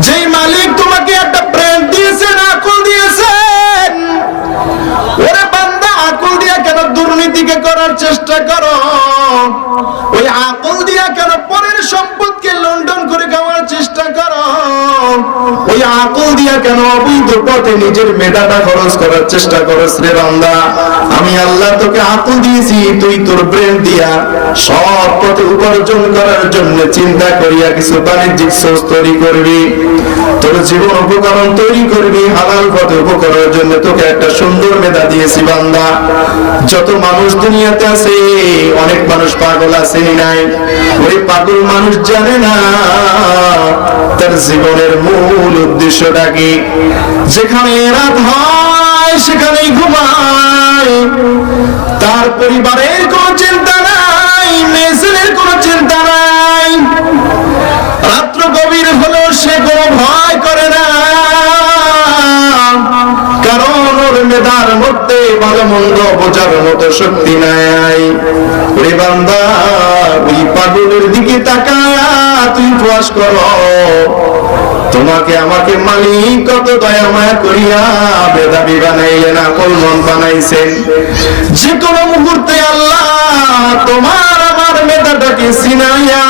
যেই মালিক তোমাকে একটা ব্রেন দিয়েছেন আকল দিয়েছেন ওরে বান্দা, আকল দিয়ে কেন দুর্নীতিকে করার চেষ্টা করো? ওই আকল দিয়ে কেন পরের সম্পদকে আকল দিয়া কেন অবৈধ পথে নিজের মেধাটা খরচ করার চেষ্টা করস রে বান্দা? আমি আল্লাহ তোকে আকল দিয়েছি, তুই তোর ব্রেন দিয়া সব পথে উপার্জন করার জন্য চিন্তা করিয়া কিছু বাণিজ্যিক সোর্স তৈরি করবি। তোর জীবন উপকরণ তৈরি করবি, হালাল পথে উপকরণের জন্য তোকে একটা সুন্দর মেধা দিয়েছি বান্দা। যত মানুষ দুনিয়াতে আছে, অনেক মানুষ পাগল আছে নাই? ওই পাগল মানুষ জানে না তার জীবনের মূল উদ্দেশ্যটা কি? যেখানে রাত হয়, সেখানেই ঘুমায়। তার পরিবারের কোনো চিন্তা নাই মেসেলের কোনো চিন্তা নাই। রাত্র গভীর হলো সে কোনো ভয় ভালো মন্দ বোঝার মতো শক্তি নাই। ওরে বান্দা, ওই পাগলের দিকে তুই করো। তোমাকে, আমাকে মালিক কত দয়া মায়া করিয়া বেদাবি বানাইলেন আকল মন বানাইছেন। যে কোনো মুহূর্তে আল্লাহ তোমার আমার মেধাটাকে সিনাইয়া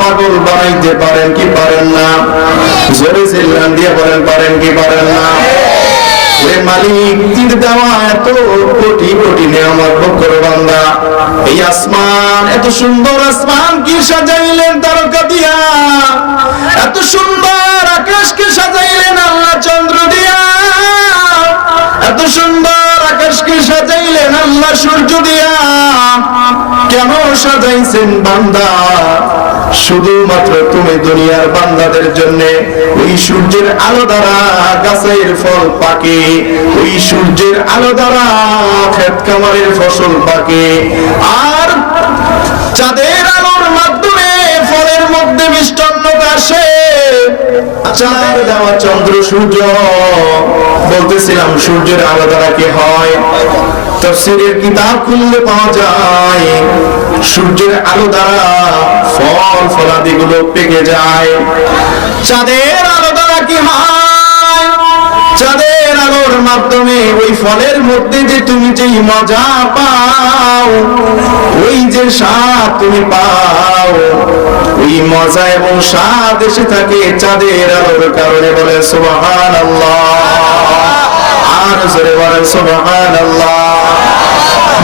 পাগল বানাইতে পারেন কি পারেন না? জোরে চিল্লান দিয়ে বলেন, পারেন কি পারেন না? ওরে মালিক তীর দেওয়া এত কোটি কোটি নিয়ামত ভোগ করে বান্দা। এই আসমান, এত সুন্দর আসমান কি সাজাইলেন তারকা দিয়া? এত সুন্দর আকাশকে সাজাইলেন আল্লাহ চন্দ্র দিয়া? এত সুন্দর আকাশকে সাজাইলেন আল্লাহ সূর্য দিয়া? কেন সাজাইছেন বান্দা? শুধুমাত্র তুমি দুনিয়ার বান্দাদের জন্য ওই সূর্যের আলো দ্বারা গাছের ফল পাকে, ওই সূর্যের আলো দ্বারা ক্ষেত কামারের ফসল পাকে। আর চাঁদের চাঁদের দেওয়া চন্দ্র সূর্য। বলতেছিলাম, সূর্যের আলো দ্বারা কি হয়? তফসিরের কিতাব খুললে পাওয়া যায়, সূর্যের আলো দ্বারা ফল ফলাদি গুলো পেকে যায়। চাঁদের আলো দ্বারা কি হয়? আলোর মাধ্যমে ওই ফলের মধ্যে যে তুমি যেই মজা পাও, ওই যে স্বাদ তুমি পাও। ওই মজা এবং স্বাদ এসে থাকে চাঁদের আলোর কারণে বলে সুবহান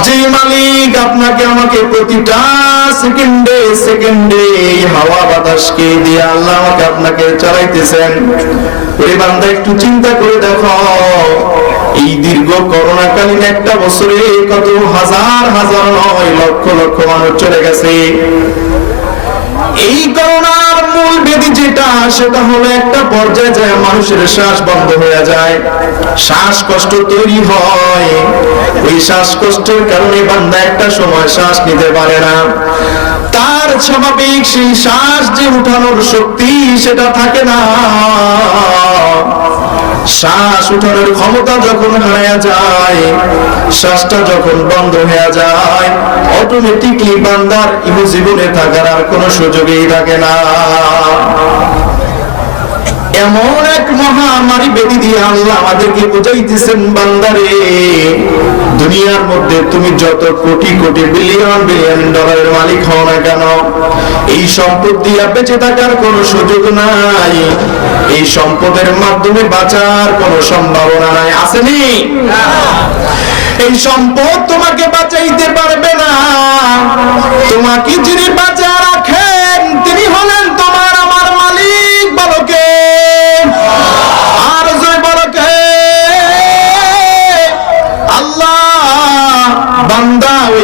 যে মালিক আপনাকে আমাকে প্রতিটা সেকেন্ডে সেকেন্ডে হাওয়া বাতাসকে দিয়ে আল্লাহ আমাকে আপনাকে চালাইতেছেন। ওই বান্দা, একটু চিন্তা করে দেখো, এই দীর্ঘ করোনাকালীন একটা বছরে কত হাজার হাজার নয় লক্ষ লক্ষ মানুষ চলে গেছে। এই করোনার মূল বেদি যেটা, সেটা হলো একটা পর্যায়ে যায় মানুষের শ্বাস বন্ধ হয়ে যায়। শ্বাসকষ্ট তৈরি হয়। ওই শ্বাসকষ্টের কারণে বান্দা একটা সময় শ্বাস নিতে পারে না। তার স্বাভাবিক সেই শ্বাস যে উঠানোর শক্তি, সেটা থাকে না। শ্বাস উঠানোর ক্ষমতা যখন হারায়া যায়, শ্বাসটা যখন বন্ধ হয়ে যায় অটোমেটিকলি বান্দার ইহু জীবনে থাকার আর কোনো সুযোগই থাকে না। এমন এক মহামারী বেদি দিয়ে আল্লাহ আমাদেরকে বুঝাইতেছেন, বান্দারে, দুনিয়ার মধ্যে তুমি যত কোটি কোটি বিলিয়ন বিলিয়ন ডলারের মালিক হও না কেন, এই সম্পদ দিয়া বেঁচে থাকার কোনো সুযোগ নাই। এই সম্পদের মাধ্যমে বাঁচার কোন সম্ভাবনা নাই, আসেনি? এই সম্পদ তোমাকে বাঁচাইতে পারবে না। তোমাকে যিনি বাঁচা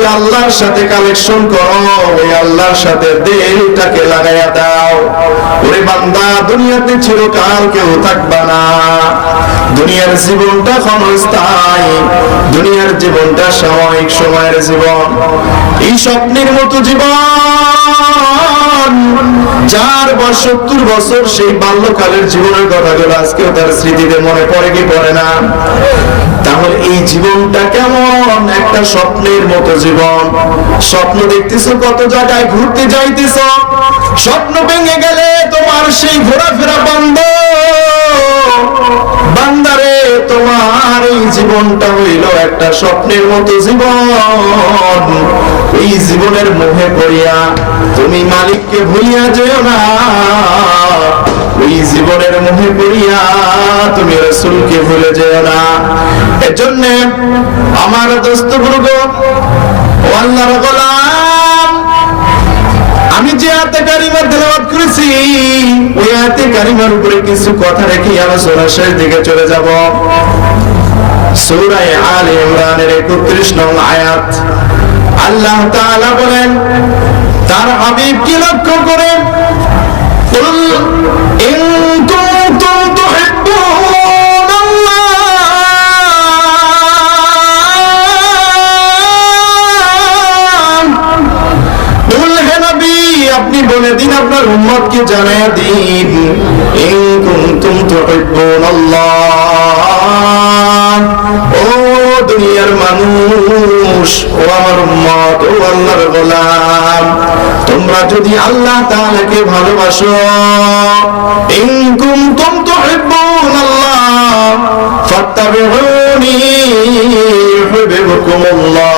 আল্লাহর সাথে কালেকশন করো, ওই আল্লাহর সাথে দিলটাকে লাগাইয়া দাও। ওরে বান্দা, দুনিয়াতে চিরকাল কেউ থাকবা না। দুনিয়ার জীবনটা ক্ষণস্থায়ী, দুনিয়ার জীবনটা সাময়িক সময়ের জীবন। এই স্বপ্নের মতো জীবন। যার বয়স সত্তর বছর, সেই বাল্যকালের জীবনের কথাগুলো আজকেও তার স্মৃতিতে মনে পড়ে কি পড়ে না? তাহলে এই জীবনটা কেমন? একটা স্বপ্নের মতো জীবন। স্বপ্ন দেখতেছো, কত জায়গায় ঘুরতে যাইতেছ? স্বপ্ন ভেঙে গেলে তোমার সেই ঘোরাফেরা বন্ধ। বান্দারে, তোমার এই জীবনটা হইল একটা স্বপ্নের মতো জীবন। এই জীবনের মোহে পড়িয়া তুমি মালিককে ভুলিয়া যেও না। ওই জীবনের মোহে পড়িয়া তুমি রসুলকে ভুলে যেও না। এজন্য আমার দোস্ত গুরুগ আল্লাহর গোলাম আয়াতে কারিমা তেলাওয়াত করেছি। ওই আয়াতে কারিমার উপরে কিছু কথা রেখে শেষ দিকে চলে যাব। সূরা আলে ইমরানের 31 নং আয়াত। আল্লাহ তাআলা বলেন, তার হাবিবকে লক্ষ্য করেন কুল দিন আপনার উম্মতকে জানায়া দিন। ইন কুনতুম তুহিব্বুনাল্লাহ ও দুনিয়ার মানুষ, ও আমার উম্মত, ও আল্লাহর গোলাম। তোমরা যদি আল্লাহ তাআলাকে ভালোবাসো, ইন কুনতুম তুহিব্বুনাল্লাহ ফাত্তাবিউনি ইউহিব্বুকুমুল্লাহ।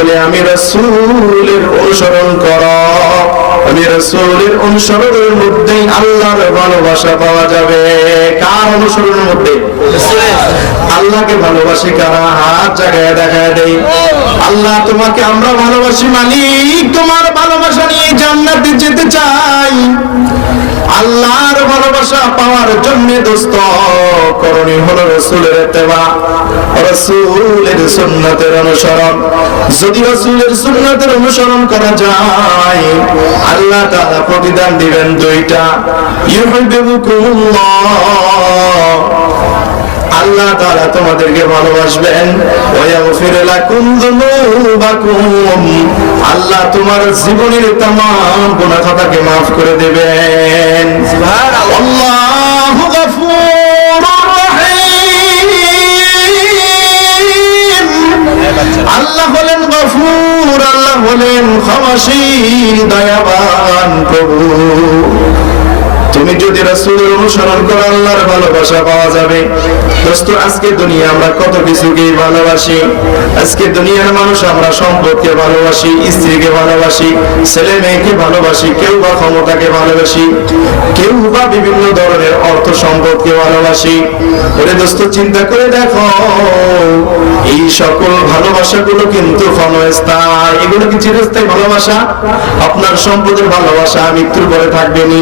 তাহলে আমি রসুলের অনুসরণ কর। আমি রসুলের অনুসরণের মধ্যেই আল্লাহর ভালোবাসা পাওয়া যাবে। কার অনুসরণের মধ্যে? আল্লাহকে ভালোবাসি কারা? হাত জায়গায় দেখায় দেই। আল্লাহ, তোমাকে আমরা ভালোবাসি মালিক। তোমার ভালোবাসা নিয়ে জান্নাতে যেতে চাই। আল্লাহর ভালোবাসা পাওয়ার জন্য দোস্ত, করণীয় হলো রসুলের তেবা রসুলের সুন্নতের অনুসরণ। যদি রসুলের সুন্নতের অনুসরণ করা যায়, আল্লাহ তাআলা প্রতিদান দিবেন দুইটা। ইউহিব্বুকুমুল্লাহ আল্লাহ তাআলা তোমাদেরকে ভালোবাসবেন ওয়াগফির লাকুম যুনুবাকুম আল্লাহ তোমার জীবনের तमाम গুনাহ খাতাকে maaf করে দেবেন আল্লাহু গফুরুর রহিম আল্লাহ হলেন গফুর আল্লাহ হলেন ক্ষমাশীল দয়াবান প্রভু তুমি যদি রাসূলের অনুসরণ করো আল্লাহর ভালোবাসা পাওয়া যাবে, দোস্ত, আজকে দুনিয়া আমরা কত কিছুকে ভালোবাসি। আজকে দুনিয়ার মানুষ আমরা সম্পদকে ভালোবাসি, স্ত্রীকে ভালোবাসি, ছেলে মেয়েকে ভালোবাসি, কেউ বা ক্ষমতাকে ভালোবাসি, কেউ বা বিভিন্ন ধরনের অর্থ সম্পদকে ভালোবাসি। ওরে দোস্ত, চিন্তা করে দেখো, এই সকল ভালোবাসাগুলো কিন্তু ক্ষণস্থায়ী। এগুলো কি চিরস্থায়ী ভালোবাসা? আপনার সম্পদের ভালোবাসা মৃত্যুর পরে থাকবেনি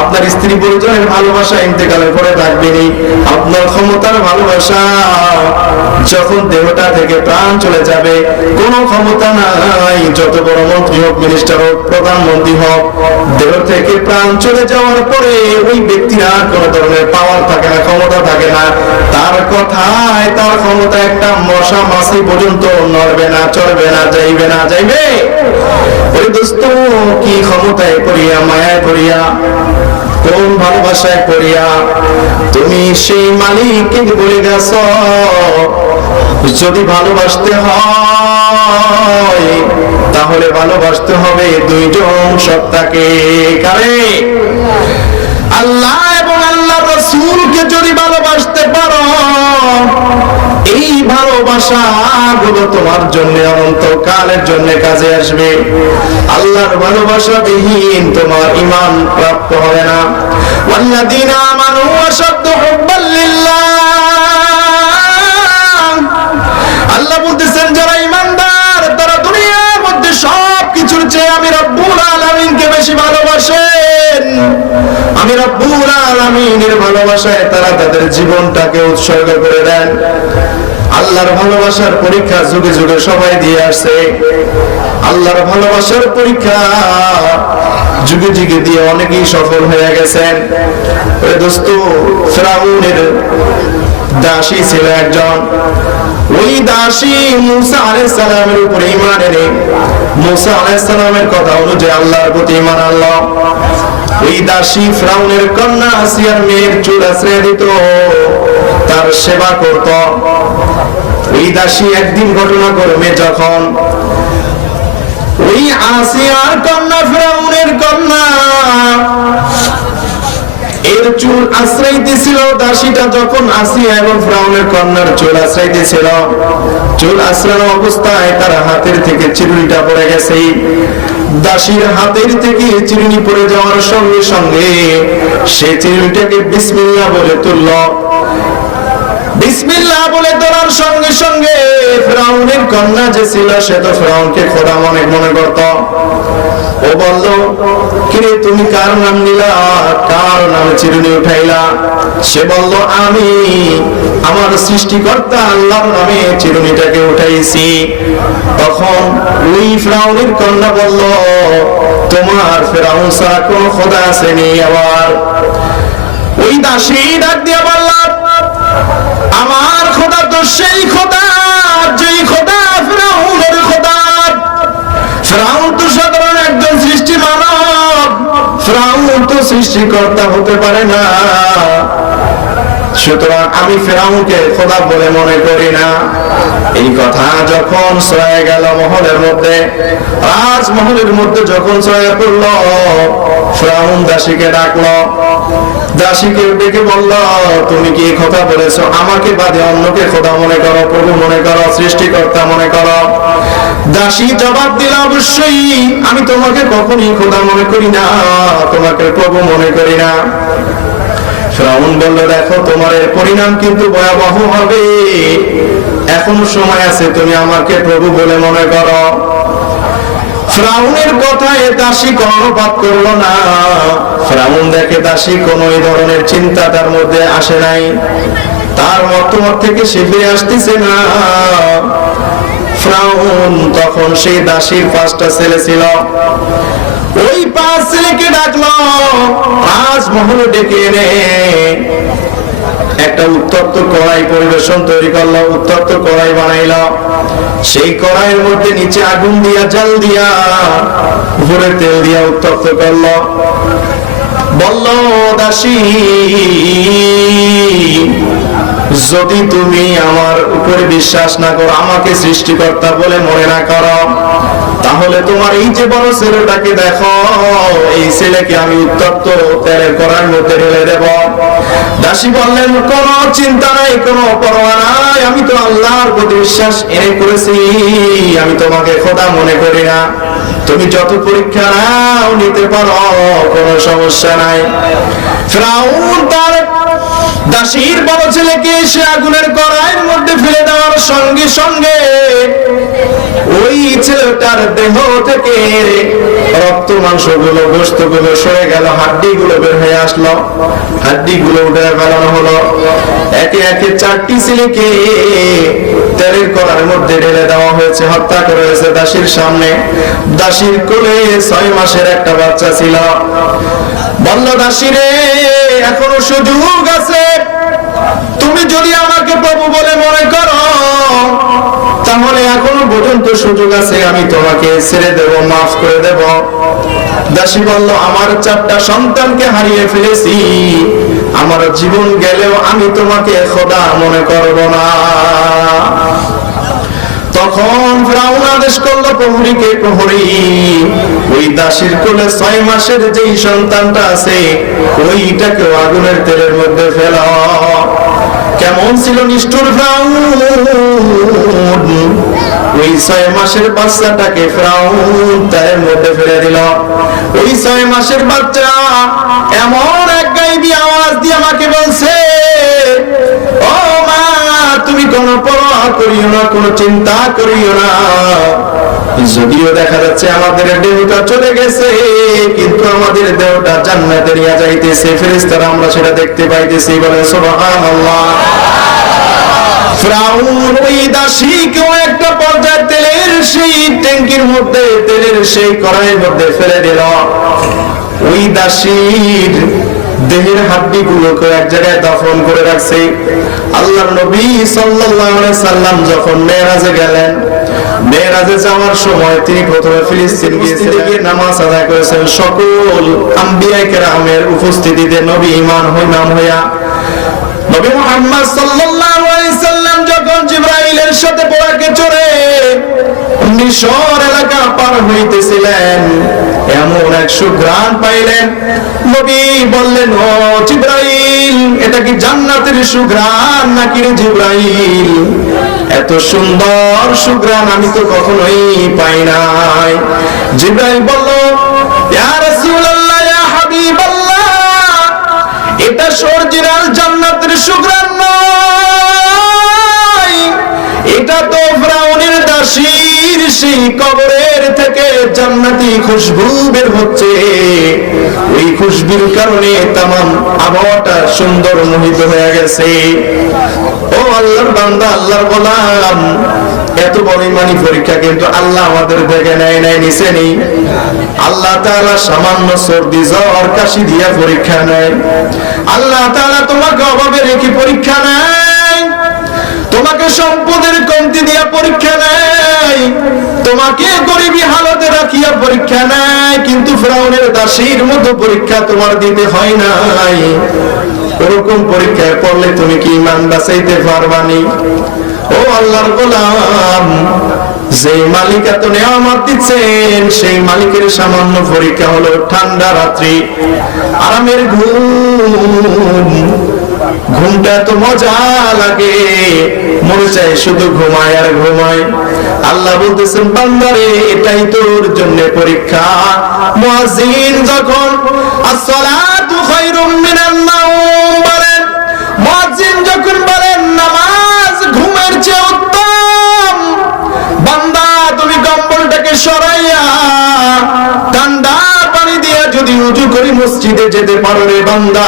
আপনার স্ত্রী পরিজনের ভালোবাসা ইন্তেকালের পরে থাকবেনি আপনার ক্ষমতার ভালোবাসা যখন দেহটা থেকে প্রাণ চলে যাবে, কোনো ক্ষমতা নাই, যত বড় মন্ত্রী হোক মিনিস্টার হোক, প্রধানমন্ত্রী হোক, দেহ থেকে প্রাণ চলে যাওয়ার পরে ওই ব্যক্তির আর কোনো ধরনের পাওয়ার থাকে না, ক্ষমতা থাকে না। তার কথায় তার ক্ষমতা একটা মশা মাসি পর্যন্ত নড়বে না, চড়বে না, যাইবে না, যাইবে। ওই দোস্ত, কি ক্ষমতায় পড়িয়া, মায়ায় পড়িয়া কোন ভালোবাসায় পড়িয়া তুমি সেই মালিককে বলে গেছ, যদি ভালোবাসতে হয়, তাহলে ভালোবাসতে হবে দুইজন সত্তাকে। কারে? আল্লাহ এবং আল্লাহ রসুলকে যদি ভালোবাসতে পারো, এই ভালোবাসা গুলো তোমার জন্য অনন্ত কালের জন্য কাজে আসবে আল্লাহর ভালোবাসা বিহীন তোমার ইমান প্রাপ্ত হবে না والذين آمنوا أشد حبا لله আল্লাহ বলতেছেন যারা ইমানদার তারা দুনিয়ার মধ্যে সব কিছুর চেয়ে আমি রব্বুল আলামিনকে বেশি ভালোবাসেন আমি রব্বুল আলামিনের ভালোবাসায় তারা তাদের জীবনটাকে উৎসর্গ করে দেন আল্লাহর ভালোবাসার পরীক্ষা যুগে যুগে সবাই দিয়ে আসছে। আল্লাহর ভালোবাসার পরীক্ষা যুগে যুগে দিয়ে অনেকেই সফল হয়ে গেছেন। ফেরাউনের দাসী ছিল একজন। ওই দাসী মুসা আলাইহিস সালামের উপরে ঈমান এনে, মুসা আলাইহিস সালামের কথা অনুযায়ী আল্লাহর প্রতি ঈমান আনলো। ওই দাসী ফ্রাউনের কন্যা আসিয়ার মেয়ের চুল আশ্রয় দিত। তার সেবা করত। ওই দাসী একদিন ঘটনা করবে যখন ওই আসিয়ার কন্যা ফ্রাউনের কন্যা। এর চুল আশ্রাইতেছিল দাসীটা যখন এবং ফ্রাউনের কন্যার চুল চুল অবস্থায় তার হাতের থেকে চিরুনিটা পড়ে গেছে। দাসীর হাতের থেকে চিরুনি পড়ে যাওয়ার সঙ্গে সঙ্গে সে চিরুনিটাকে বিসমিল্লাহ বলে তুলল। বিসমিল্লাহ বলে তোলার সঙ্গে সঙ্গে ফেরাউনের কন্যা যে ছিল, সে তো ফেরাউনকে খোদা মনে মনে করত। ও বলল, কিরে, তুমি কার নাম নিলা? কার নামে চিরুনি উঠাইলা? সে বলল, আমি আমার সৃষ্টিকর্তা আল্লাহর নামে চিরুনিটাকে উঠাইছি। তখন ওই ফেরাউনের কন্যা বলল, তোমার ফেরাউন ছাড়া কোন খোদা আসেনি আবার। ওই দাসী ডাক দিয়ে বললাম আমার খোদা তো সেই খোদা যেই খোদা ফেরাউনের খোদা। ফেরাউন তো সাধারণ একজন সৃষ্টি মানব, ফেরাউন তো সৃষ্টিকর্তা হতে পারে না। সুতরাং আমি ফেরাউনকে খোদা বলে মনে করি না। এই কথা যখন ছড়ায় গেল মহলের মধ্যে, রাজমহলের মধ্যে যখন ছড়ায় পড়ল ফেরাউন দাসীকে ডাকলো। দাসীকে ডেকে বলল, তুমি কি কথা বলেছ? আমাকে বাদে অন্যকে খোদা মনে করো, প্রভু মনে করো, সৃষ্টিকর্তা মনে করো। দাসী জবাব দিল, অবশ্যই, আমি তোমাকে কখনই খোদা মনে করি না, তোমাকে প্রভু মনে করি না। ফ্রাউন বলল, দেখো, তোমার পরিণাম কিন্তু ভয়াবহ হবে। এখনও সময় আছে, তুমি আমাকে প্রভু বলে মনে করো। ফ্রাউনের কথায় দাসী কর্ণপাত করল না। ফ্রাউন দেখে দাসী কোন ধরনের চিন্তা তার মধ্যে আসে নাই। তার মতামত থেকে সে ফিরে আসতেছে না। ফ্রাউন, তখন সেই দাসীর পাঁচটা ছেলে ছিল। ওই পাঁচ ছেলেকে ডাকলো পাঁচ মহলে ডেকে এনে একটা উত্তপ্ত কড়াই পরিবেশন তৈরি করল, উত্তপ্ত কড়াই বানাইলো। সেই কড়াইয়ের মধ্যে নিচে আগুন দিয়া, জল দিয়া, উপরে তেল দিয়া উত্তপ্ত করল। বলল, দাসী যদি তুমি আমার উপরে বিশ্বাস না করো, আমাকে সৃষ্টিকর্তা বলে মনে না করো, তাহলে তোমার এই যে বড় ছেলেটাকে দেখো, এই ছেলেকে আমি উত্তপ্ত তেলের করার মধ্যে ঢেলে দেব। দাসী বললেন, কোন চিন্তা নাই, কোন পরোয়া নাই, আমি তো আল্লাহর প্রতি বিশ্বাস এনে করেছি, আমি তোমাকে খোদা মনে করি না। তুমি যত পরীক্ষা নাও নিতে পারো, কোনো সমস্যা নাই। ফ্রাউন তার দাসীর বড় ছেলেকে সে আগুনের কড়াইয়ের মধ্যে ফেলে দেওয়ার সঙ্গে সঙ্গে ওই ছেলেটার দেহ থেকে রক্ত মাংসগুলো গোস্তগুলো সরে গেল হাড্ডি গুলো বের হয়ে আসলো। হাড্ডি গুলো উঠে ফেলানো হলো। একে একে চারটি ছেলেকে তেলের কড়ার মধ্যে ঢেলে দেওয়া হয়েছে, হত্যা করা হয়েছে দাসীর সামনে। দাসীর কোলে ছয় মাসের একটা বাচ্চা ছিল। বলল দাসী রে এখনও সুযোগ আছে। তুমি যদি আমাকে প্রভু বলে মনে করো, তাহলে এখনও পর্যন্ত সুযোগ আছে, আমি তোমাকে ছেড়ে দেব, মাফ করে দেব। দাসী বলল, আমার চারটা সন্তানকে হারিয়ে ফেলেছি। আমার জীবন গেলেও আমি তোমাকে খোদা মনে করব না। তখন ফ্রাউন আদেশ করল প্রহরীকে প্রহরী। ওই দাসীর কোলে ছয় মাসের যেই সন্তানটা আছে ওইটাকে আগুনের তেলের মধ্যে ফেলা। কেমন ছিল নিষ্ঠুর ফ্রাউন? ওই ছয় মাসের বাচ্চাটাকে ফ্রাউন তার মধ্যে ফেলে দিল। ওই ছয় মাসের বাচ্চা এমন এক গাইবি আওয়াজ দিয়ে আমাকে বলছে কোনো পরোয়া করিও না, কোনো চিন্তা করিও না। যদিও দেখা যাচ্ছে আমাদের দেহটা চলে গেছে, কিন্তু আমাদের দেহটা জান্নাতে নিয়ে যাইতেছে। ফেরেশতারা আমরা সেটা দেখতে পাইতেছি বলে সুবহানাল্লাহ। ফ্রাউন ওই দাসীকেও একটা পর্যায়ে তেলের সেই ট্যাঙ্কির মধ্যে, তেলের সেই কড়াইয়ের মধ্যে ফেলে দিল। ওই দাসীর দেহের হাড্ডি গুলোকে এক জায়গায় দাফন করে রাখছে। আল্লাহর নবী সাল্লাল্লাহু আলাইহি সাল্লাম যখন মেরাজে গেলেন মেরাজে যাওয়ার সময় তিনি প্রথমে ফিলিস্তিন গিয়ে নামাজ আদায় করেছেন সকল আম্বিয়া কেরামের উপস্থিতিতে নবী ইমান হইমাম হইয়া নবী মুহাম্মদ সাল্লাল্লাহু আলাইহি সাল্লাম যখন জিবরাইলের সাথে বোরাকে চড়ে মিশর এলাকা পার হইতেছিলেন। এমন এক সুঘ্রাণ পাইলেন। নবী বললেন, ও জিব্রাইল, এটা কি জান্নাতের সুঘ্রাণ নাকি রে জিব্রাইল? এত সুন্দর সুঘ্রাণ আমি তো কখনোই পাই নাই। জিব্রাইল বলল, ইয়া রাসূলুল্লাহ, ইয়া হাবিবাল্লাহ, এটা সরজিনাল জান্নাতের সুঘ্রাণ নয়। এটা তো ফ্রাউনের দাসীর সেই কবরের থেকে জান্নাতি খুশবু বের হচ্ছে। ওই কারণে আবহাওয়াটা সুন্দর মোহিত হয়ে গেছে। ও আল্লাহর বান্দা, আল্লাহর এত বড় পরীক্ষা কিন্তু আল্লাহ আমাদের থেকে নেয় নেয় নিচে নেই। আল্লাহ তাআলা সামান্য সর্দি, জ্বর, কাশি দিয়া পরীক্ষা নেয়। আল্লাহ তাআলা তোমাকে অভাবে রেখে পরীক্ষা নেয়। তোমাকে সম্পদের কমতি দিয়া পরীক্ষা নেয় তোমাকে গরিবী হালতে রাখিয়া পরীক্ষা নেয় কিন্তু ফ্রাউনের দাসীর মতো পরীক্ষা তোমার দিতে হয় নাই। ওরকম পরীক্ষায় পড়লে তুমি কি ইমান বাঁচাইতে পারবানি ও আল্লাহর গোলাম যে মালিক এত নেয়ামত দিচ্ছেন, সেই মালিকের সামান্য পরীক্ষা হলো ঠান্ডা রাত্রি, আরামের ঘুম। ঘুমটা তো মজা লাগে। মনে চাই শুধু ঘুমায় আর ঘুমায়। আল্লাহ বলতেছেন, বান্দারে, এটাই তোর জন্য পরীক্ষা। মুয়াজ্জিন যখন, আসসালাতু খায়রুম মিনান নাওম বলেন, মুয়াজ্জিন যখন বলেন, নামাজ ঘুমের চেয়ে উত্তম। বান্দা, তুমি কম্বলটাকে সরাইয়া ঠান্ডা পানি দিয়ে যদি উজু করে মসজিদে যেতে পারো রে বান্দা।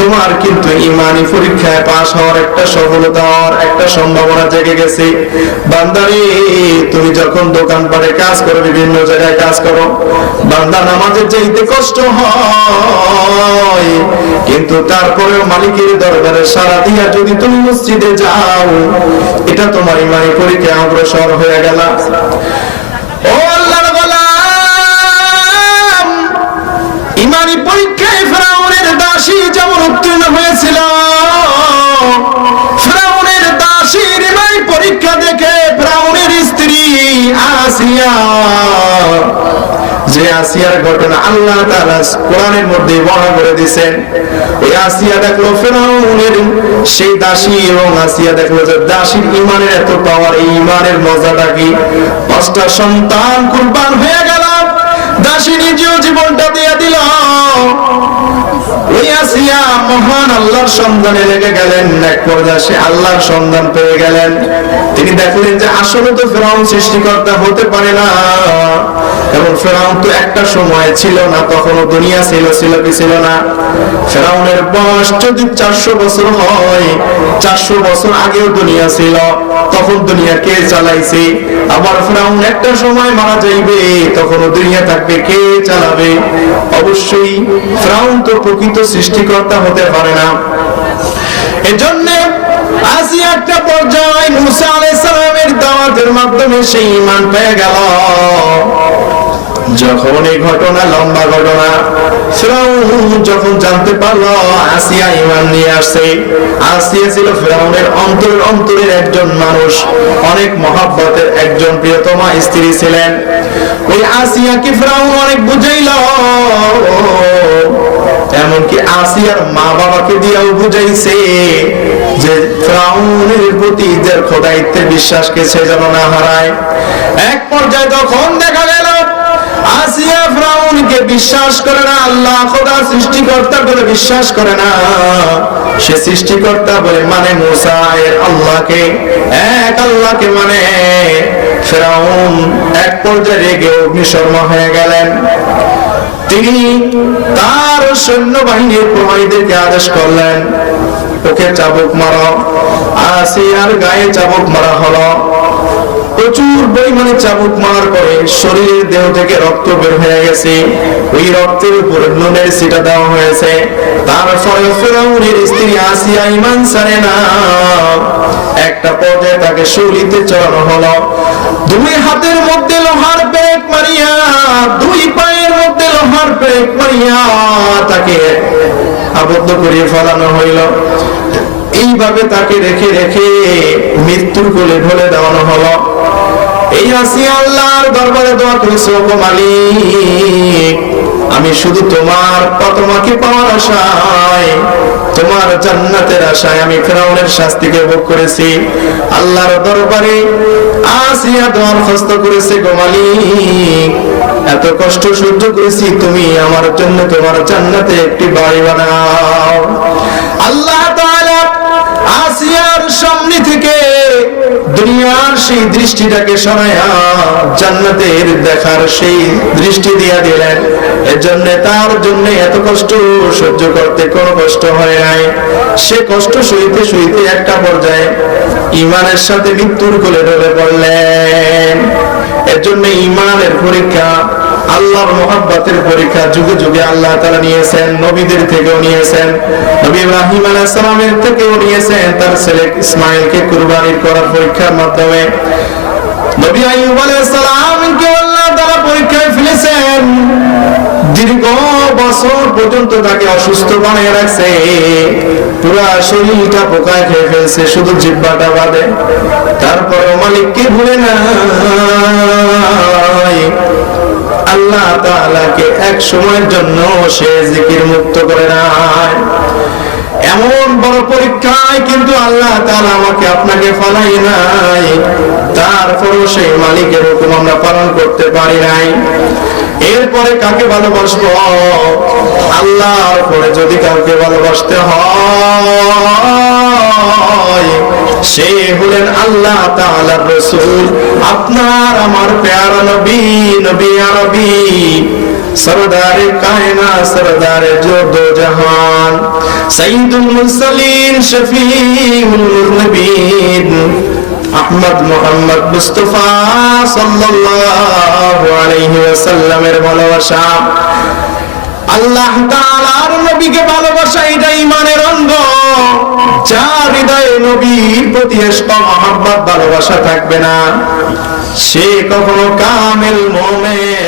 তোমার কিন্তু ইমানি পরীক্ষায় পাশ হওয়ার একটা সফলতা হওয়ার একটা সম্ভাবনা জেগে গেছে। বান্দারে তুমি যখন দোকান পাড়ে কাজ করো, বিভিন্ন জায়গায় কাজ করো, বান্দা নামাজের চাইতে কষ্ট হয়। কিন্তু তারপরেও মালিকের দরবারে সারা দিয়া যদি তুমি মসজিদে যাও, এটা তোমার ইমানি পরীক্ষায় অগ্রসর হয়ে গেল। আসিয়া। দেখল ফেরাউনের সেই দাসী এবং আসিয়া দেখল যে ইমানের এত পাওয়ার এই ইমানের মজাটা কি? পাঁচটা সন্তান কুরবান হয়ে গেল। দাসী নিজেও জীবনটা দিয়ে দিল। আসিয়া মহান আল্লাহর সন্ধানে লেগে গেলেন। এক পর্যায়ে সে আল্লাহর সন্ধান পেয়ে গেলেন। তিনি দেখলেন যে আসলে তো ফেরাউন সৃষ্টিকর্তা হতে পারে না। এবং ফেরাউন তো একটা সময় ছিল না, তখনও দুনিয়া ছিল ছিল কি ছিল না। ফেরাউনের বয়স যদি চারশো বছর হয়, চারশো বছর আগেও দুনিয়া ছিল, তখন দুনিয়া কে চালাইছে? আবার ফেরাউন একটা সময় মারা যাইবে, তখনও দুনিয়া থাকবে, কে চালাবে? অবশ্যই ফেরাউন তো প্রকৃত সৃষ্টিকর্তা হতে পারে না। এজন্য আসি একটা পর্যায়ে মুসা আলাইহিস সালামের দাওয়াতের মাধ্যমে সেই ঈমান পেয়ে গেল। যখন এই ঘটনা, লম্বা ঘটনা, ফেরাউন যখন জানতে পারল, আসিয়া ইমান নিয়ে আসছে। আসিয়া ছিল ফেরাউনের অন্তরের অন্তরের একজন মানুষ, অনেক মহাব্বতের একজন প্রিয়তমা স্ত্রী ছিলেন। ওই আসিয়াকে ফেরাউন অনেক বুঝাইল। এমনকি আসিয়ার মা বাবাকে দিয়েও বুঝাইছে যে ফ্রাউনের প্রতি যে খোদাইত্বের বিশ্বাসকে সে যেন না হারায়। এক পর্যায়ে তখন দেখা গেল আসিয়া ফ্রাউনকে বিশ্বাস করে না, আল্লাহ খোদা সৃষ্টিকর্তা বলে বিশ্বাস করে না। সে সৃষ্টিকর্তা বলে মানে এর আল্লাহকে, এক আল্লাহকে মানে এক পর্যায়ে রেগে অগ্নিশর্মা হয়ে গেলেন। তিনি তার সৈন্যবাহিনীর প্রমাণীদেরকে আদেশ করলেন, ওকে চাবুক মারো। আসিয়ার গায়ে চাবুক মারা হলো। প্রচুর পরিমাণে চাবুক মার পরে শরীরের দেহ থেকে রক্ত বের হয়ে গেছে। ওই রক্তের উপর নুনের সিটা দেওয়া হয়েছে। তারপরে ফেরাউনের স্ত্রী আসিয়া ইমান সারে না। একটা পর্যায়ে তাকে শরীরে চড়ানো হলো। দুই হাতের মধ্যে লোহার পেক মারিয়া, দুই পায়ের মধ্যে লোহার পেক মারিয়া তাকে আবদ্ধ করিয়ে ফেলানো হইল। এইভাবে তাকে রেখে রেখে মৃত্যুর কোলে ঢলে দেওয়ানো হলো। এই আসিয়া আল্লাহর দরবারে দোয়া করেছে ওগো মালিক। আমি শুধু তোমার তোমাকে পাওয়ার আশায়, তোমার জান্নাতের আশায় আমি ফেরাউনের শাস্তিকে ভোগ করেছি। আল্লাহর দরবারে আসিয়া দোয়ার খস্ত করেছে গো মালিক। এত কষ্ট সহ্য করেছি, তুমি আমার জন্য তোমার জান্নাতে একটি বাড়ি বানাও। আল্লাহ আসিয়ার সামনে থেকে দুনিয়ার সেই দৃষ্টিটাকে সরাইয়া জান্নাতের দেখার সেই দৃষ্টি দিয়া দিলেন। এর জন্য তার জন্য এত কষ্ট সহ্য করতে কোনো কষ্ট হয় নাই। সে কষ্ট সইতে সইতে একটা পর্যায়ে ইমানের সাথে মৃত্যুর কোলে ঢলে পড়লেন। এর জন্য ইমানের পরীক্ষা আল্লাহর মোহাব্বতের পরীক্ষা যুগে যুগে আল্লাহ তারা নিয়েছেন, নবীদের থেকেও নিয়েছেন, নবী ইব্রাহিম আলাইহিস থেকেও নিয়েছেন, তার ছেলে ইসমাইলকে কুরবানির করার পরীক্ষার মাধ্যমে। নবী আইয়ুব আলাইহিস আল্লাহ তারা পরীক্ষায় ফেলেছেন। দীর্ঘ বছর পর্যন্ত তাকে অসুস্থ বানিয়ে রাখছে। পুরা শরীরটা পোকায় খেয়ে ফেলছে, শুধু জিব্বাটা বাদে। তারপর মালিককে ভুলে নাই। আল্লাহ তাআলাকে এক সময়ের জন্য সে জিকির মুক্ত করে নাই এমন বড় পরীক্ষায় কিন্তু আল্লাহ তাআলা আমাকে আপনাকে ফলাই নাই। তারপরও সেই মালিকের হুকুম আমরা পালন করতে পারি নাই। এরপরে কাকে ভালোবাসবো? আল্লাহর পরে যদি কাউকে ভালোবাসতে হয় সে হলেন আল্লাহ তাআলার রাসূল। আপনার আমার প্যারা নবী নবী আরবি। সরদারে কায়না সরদারে জাহান শফিউল আহমদ মোহাম্মদ মুস্তফা সাল্লাল্লাহু আলাইহি ওয়াসাল্লামের ভালোবাসা। আল্লাহ নবীকে ভালোবাসা এটা ইমানের অঙ্গ। যার হৃদয়ে নবীর প্রতি মহব্বত, ভালোবাসা থাকবে না। সে কখনো কামেল মুমিন।